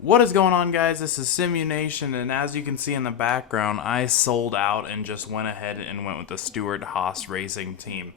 What is going on, guys? This is Simunation, and as you can see in the background, I sold out and just went ahead and went with the Stewart Haas Racing team.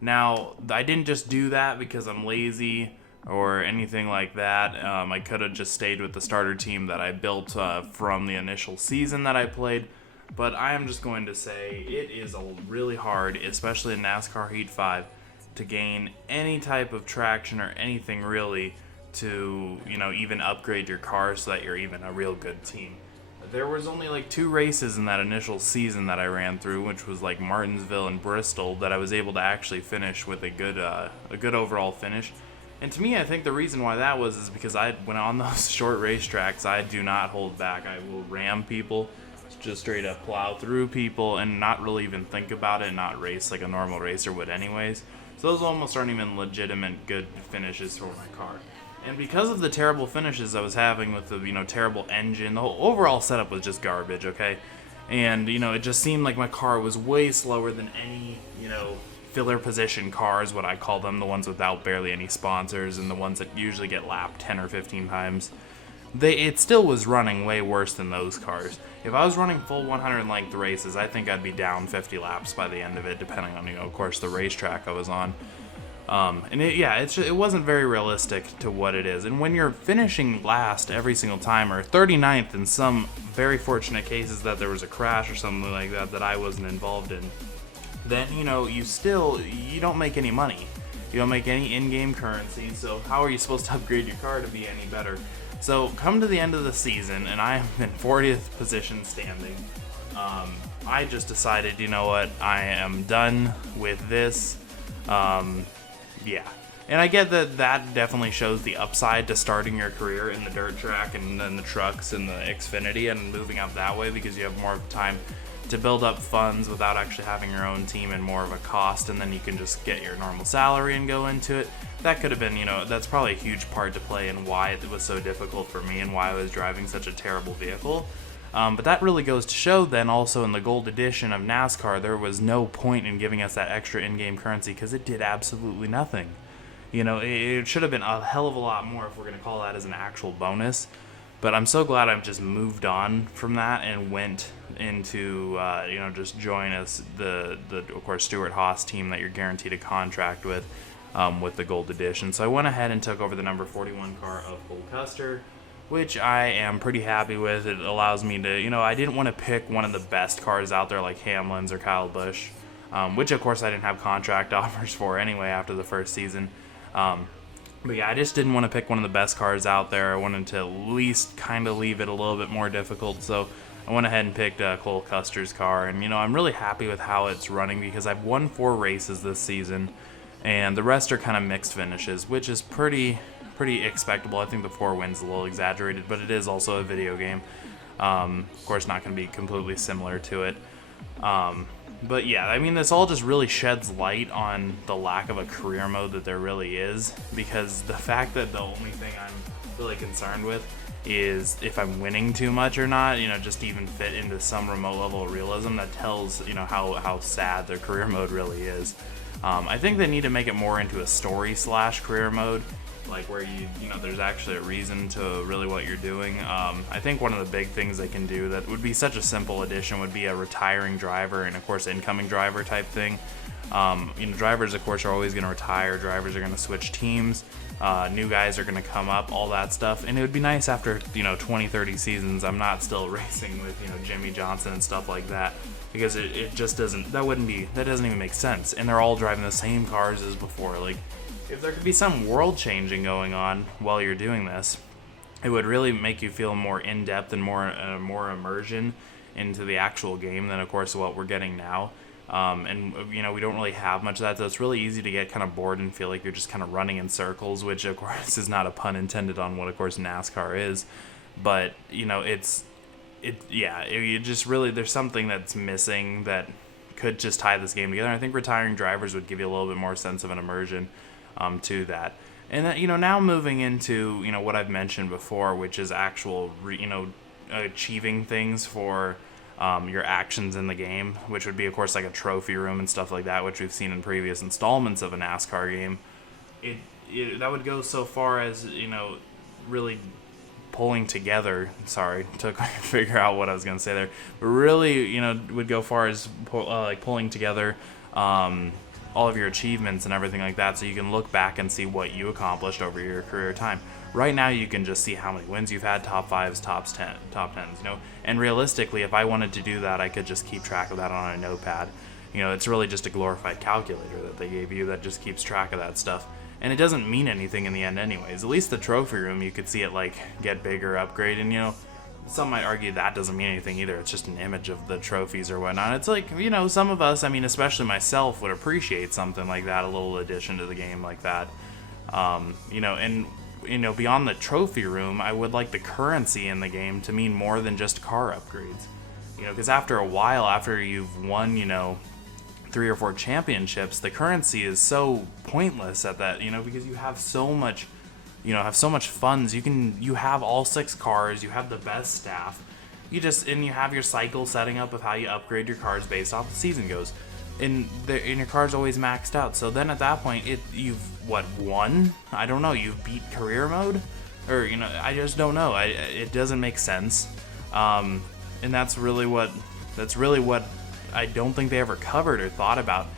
Now, I didn't just do that because I'm lazy or anything like that. I could have just stayed with the starter team that I built from the initial season that I played, but I am just going to say it is really hard, especially in NASCAR Heat 5, to gain any type of traction or anything really to, even upgrade your car so that you're even a real good team. There was only like 2 races in that initial season that I ran through, which was like Martinsville and Bristol, that I was able to actually finish with a good overall finish. And to me, I think the reason why that was is because when on those short racetracks, I do not hold back. I will ram people, just straight up plow through people, and not really even think about it, and not race like a normal racer would anyways. So those almost aren't even legitimate good finishes for my car. And because of the terrible finishes I was having with the, terrible engine, the whole overall setup was just garbage, okay? And, it just seemed like my car was way slower than any, filler position cars, what I call them, the ones without barely any sponsors and the ones that usually get lapped 10 or 15 times. It still was running way worse than those cars. If I was running full 100 length races, I think I'd be down 50 laps by the end of it, depending on, of course, the racetrack I was on. It wasn't very realistic to what it is. And when you're finishing last every single time, or 39th in some very fortunate cases that there was a crash or something like that that I wasn't involved in, then, you don't make any money. You don't make any in-game currency, so how are you supposed to upgrade your car to be any better? So, come to the end of the season, and I am in 40th position standing. I just decided, you know what, I am done with this. Yeah. And I get that definitely shows the upside to starting your career in the dirt track and then the trucks and the Xfinity and moving up that way, because you have more time to build up funds without actually having your own team and more of a cost, and then you can just get your normal salary and go into it. That could have been, that's probably a huge part to play in why it was so difficult for me and why I was driving such a terrible vehicle. But that really goes to show then also in the gold edition of NASCAR, there was no point in giving us that extra in-game currency because it did absolutely nothing. It should have been a hell of a lot more if we're going to call that as an actual bonus. But I'm so glad I've just moved on from that and went into, just join us, the of course, Stewart Haas team that you're guaranteed a contract with the gold edition. So I went ahead and took over the number 41 car of Cole Custer, which I am pretty happy with. It allows me to, I didn't want to pick one of the best cars out there like Hamlin's or Kyle Busch, which of course I didn't have contract offers for anyway after the first season. But yeah, I just didn't want to pick one of the best cars out there. I wanted to at least kind of leave it a little bit more difficult, so I went ahead and picked Cole Custer's car. And, I'm really happy with how it's running because I've won 4 races this season, and the rest are kind of mixed finishes, which is pretty expectable. I think the 4 wins a little exaggerated, but it is also a video game. Of course, not going to be completely similar to it. But yeah, this all just really sheds light on the lack of a career mode that there really is, because the fact that the only thing I'm really concerned with is if I'm winning too much or not, just to even fit into some remote level of realism that tells, how sad their career mode really is. I think they need to make it more into a story / career mode, like where there's actually a reason to really what you're doing. I think one of the big things they can do that would be such a simple addition would be a retiring driver and of course incoming driver type thing. Drivers of course are always going to retire, drivers are going to switch teams, new guys are going to come up, all that stuff, and it would be nice after 20-30 seasons I'm not still racing with Jimmy Johnson and stuff like that, because it just doesn't even make sense, and they're all driving the same cars as before. Like, if there could be some world changing going on while you're doing this, it would really make you feel more in-depth and more immersion into the actual game than, of course, what we're getting now. We don't really have much of that, so it's really easy to get kind of bored and feel like you're just kind of running in circles, which, of course, is not a pun intended on what, of course, NASCAR is. But, there's something that's missing that could just tie this game together. I think retiring drivers would give you a little bit more sense of an immersion to that. And that, now moving into, what I've mentioned before, which is actual, achieving things for your actions in the game, which would be, of course, like a trophy room and stuff like that, which we've seen in previous installments of a NASCAR game. That would go so far as, really pulling together. Sorry, took to figure out what I was gonna say there. But really, you know, would go far as like pulling together all of your achievements and everything like that, so you can look back and see what you accomplished over your career time. Right now, you can just see how many wins you've had, top 5s, top 10s, you know. And realistically, if I wanted to do that, I could just keep track of that on a notepad. You know, it's really just a glorified calculator that they gave you that just keeps track of that stuff. And it doesn't mean anything in the end anyways. At least the trophy room, you could see it like get bigger, upgrade, and you know, some might argue that doesn't mean anything either. It's just an image of the trophies or whatnot. It's like, you know, some of us, I mean, especially myself, would appreciate something like that, a little addition to the game like that. You know, and, you know, beyond the trophy room, I would like the currency in the game to mean more than just car upgrades. You know, because after a while, after you've won, you know, 3 or 4 championships, the currency is so pointless at that, you know, because you have so much, you know, have so much funds. You have all 6 cars, you have the best staff, you have your cycle setting up of how you upgrade your cars based off the season goes, and your car's always maxed out. So then at that point, you've won? I don't know. You've beat career mode, or you know, I just don't know. It doesn't make sense, and that's really what I don't think they ever covered or thought about.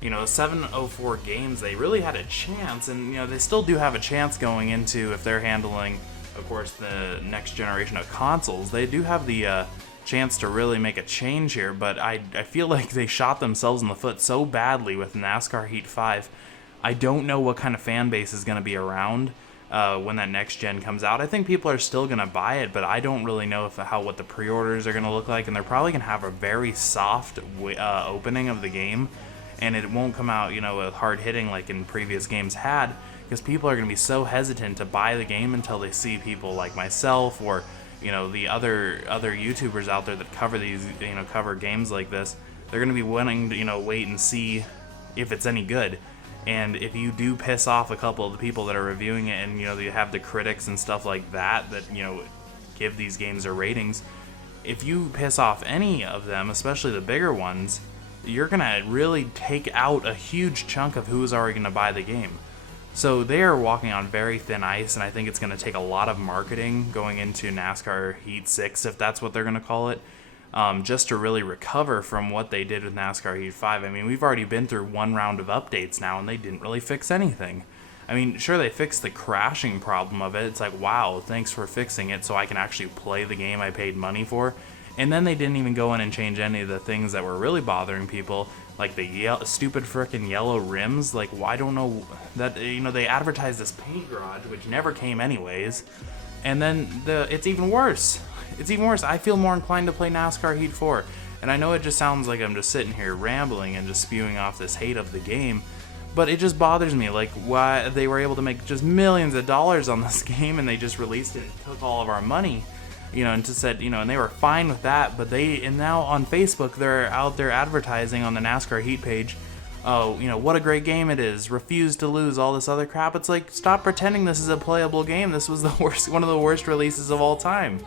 You know, 704 games, they really had a chance, and you know, they still do have a chance going into, if they're handling, of course, the next generation of consoles, they do have the chance to really make a change here. But I feel like they shot themselves in the foot so badly with NASCAR Heat 5. I don't know what kind of fan base is going to be around when that next gen comes out. I think people are still going to buy it, but I don't really know what the pre-orders are going to look like, and they're probably going to have a very soft opening of the game, and it won't come out, you know, with hard hitting like in previous games had, because people are going to be so hesitant to buy the game until they see people like myself or, you know, the other YouTubers out there that cover these, you know, cover games like this. They're going to be wanting to, you know, wait and see if it's any good. And if you do piss off a couple of the people that are reviewing it, and you know, you have the critics and stuff like that you know, give these games their ratings, if you piss off any of them, especially the bigger ones, you're gonna really take out a huge chunk of who's already gonna buy the game. So they are walking on very thin ice, and I think it's gonna take a lot of marketing going into NASCAR Heat 6, if that's what they're gonna call it, just to really recover from what they did with NASCAR Heat 5. I mean, we've already been through 1 round of updates now, and they didn't really fix anything. I mean, sure, they fixed the crashing problem of it. It's like, wow, thanks for fixing it so I can actually play the game I paid money for. And then they didn't even go in and change any of the things that were really bothering people, like the stupid frickin' yellow rims. Like, well, I don't know that, you know, they advertised this paint garage, which never came anyways. And then it's even worse. It's even worse. I feel more inclined to play NASCAR Heat 4. And I know it just sounds like I'm just sitting here rambling and just spewing off this hate of the game, but it just bothers me, like, why they were able to make just millions of dollars on this game, and they just released it and took all of our money, you know, and just said, you know, and they were fine with that. But and now on Facebook, they're out there advertising on the NASCAR Heat page, oh, you know, what a great game it is, refuse to lose, all this other crap. It's like, stop pretending this is a playable game. This was one of the worst releases of all time.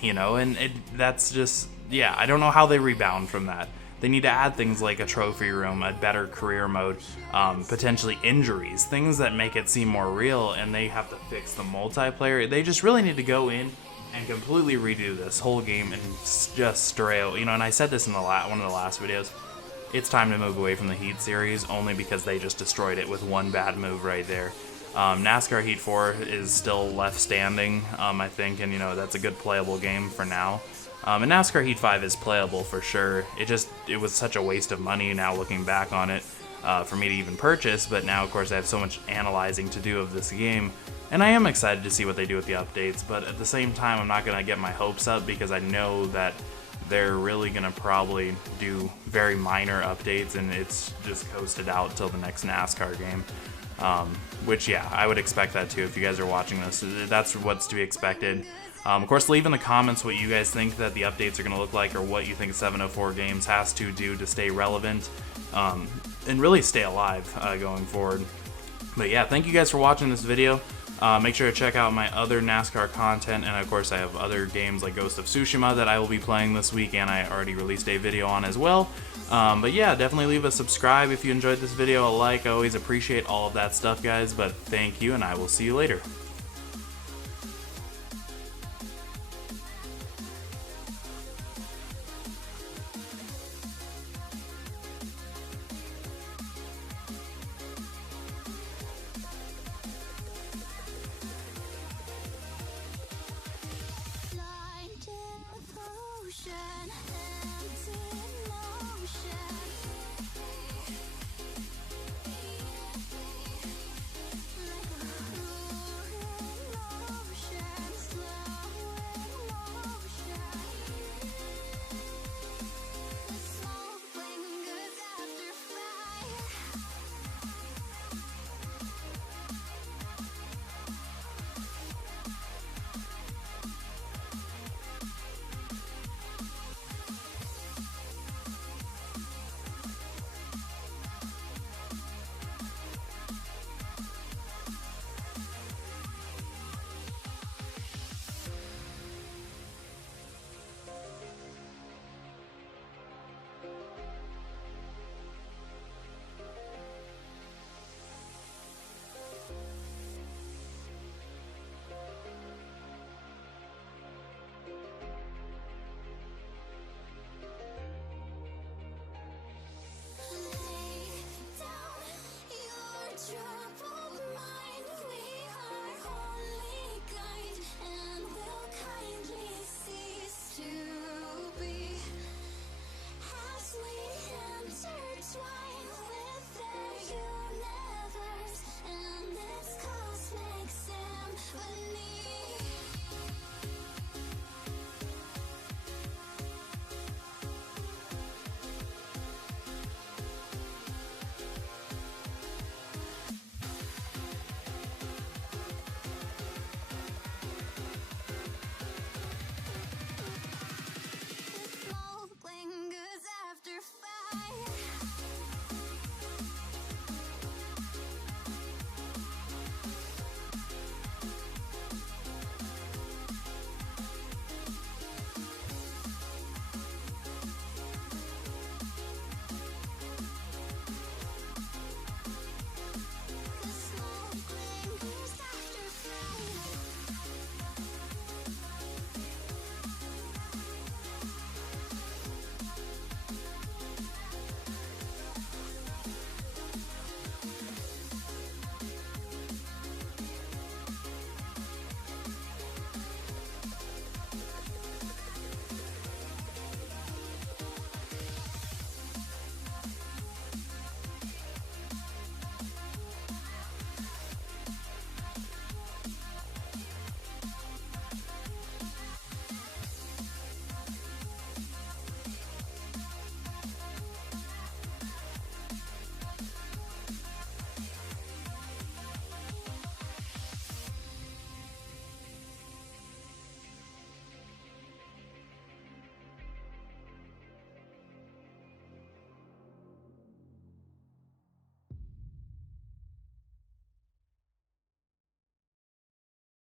You know, and that's just, yeah, I don't know how they rebound from that. They need to add things like a trophy room, a better career mode, potentially injuries, things that make it seem more real, and they have to fix the multiplayer. They just really need to go in and completely redo this whole game and just stray, you know, and I said this in one of the last videos, it's time to move away from the Heat series, only because they just destroyed it with one bad move right there. NASCAR Heat 4 is still left standing, I think, and you know, that's a good playable game for now. And NASCAR Heat 5 is playable for sure. It was such a waste of money now looking back on it for me to even purchase, but now of course I have so much analyzing to do of this game, and I am excited to see what they do with the updates, but at the same time I'm not going to get my hopes up, because I know that they're really going to probably do very minor updates, and it's just coasted out till the next NASCAR game. Which, yeah, I would expect that too if you guys are watching this. That's what's to be expected. Of course, leave in the comments what you guys think that the updates are going to look like, or what you think 704 Games has to do to stay relevant and really stay alive going forward. But yeah, thank you guys for watching this video. Make sure to check out my other NASCAR content, and of course I have other games like Ghost of Tsushima that I will be playing this week, and I already released a video on as well. But yeah, definitely leave a subscribe if you enjoyed this video, a like. I always appreciate all of that stuff, guys, but thank you, and I will see you later.